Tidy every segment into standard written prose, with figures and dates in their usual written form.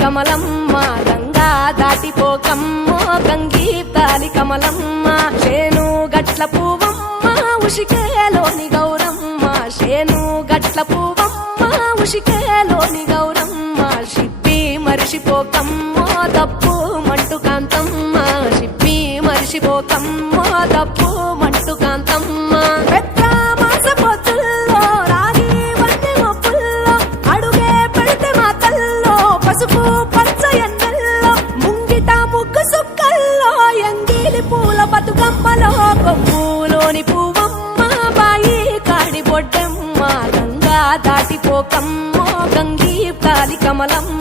కమలమ్మ గంగా దాటిపోకమ్మో గంగీతాలి కమలమ్మ శేను గట్ల పువ్వమ్మ ఉషికేలోని గౌరమ్మ శేను గట్ల పువ్వమ్మ ఉషికేలోని గౌరమ్మ షిప్పి మరిషిపోకమ్మో దప్పు మంటు కాంతమ్మ షిప్పి మరిషిపోకమ్మో దప్పు మంటు కాంతమ్మ పెద్ద మాస పొత్తుల్లో రాగి వన్నె మొప్పుల్లో అడుగే పెడితే మా తల్లో పసుపు పచ్చ ఎన్నెల్లో ముంగిట ముగ్గు సుక్కల్లో ఎంగిలి పూల బతుకమ్మలో కొమ్ములోని పువ్వమ్మ బాయి కాడి బొడ్డమ్మ గంగా దాటిపోకమ్మో గంగీ తాలి కమలమ్మ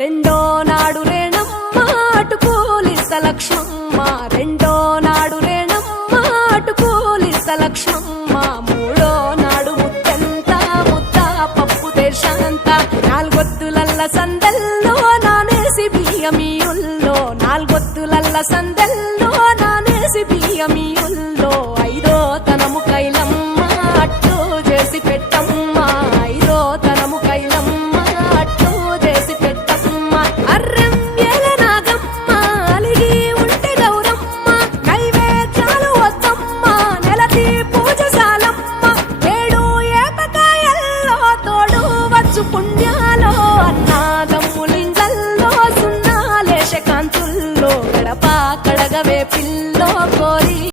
రెండో నాడు రేణమ్మ అటుకూలిస్త లక్ష్మమ్మ రెండో నాడు రేణమ్మ అటుకూలిస్త లక్ష్మమ్మ మూడో నాడు ముత్తంత ముద్ద పప్పు దేశంత నాలుగొత్తులల్ల సందల్లో నానేసి బియ్యమియుల్లో నాలుగొత్తులల్ల సందల్లో నానేసి బియ్యమియుల్లో ఐదో తనము కైలమ్మ అట్టు చేసి పెట్టమ్మ ఐదో తనము కైలమ్మ అట్టు చేసి పెట్టమ్మ అర్రం ఏల నాగమ్మ అలిగి ఉంటే గౌరమ్మ నైవేద్యాలు వద్దమ్మ నెలతి పూజశాలమ్మ ఏడు ఏపకాయల్లో తోడు వచ్చు పుణ్యాలో అన్నాదమ్ములింగల్లో సున్నాలేశ కాంతుల్లో గడప కడగవే పిల్లో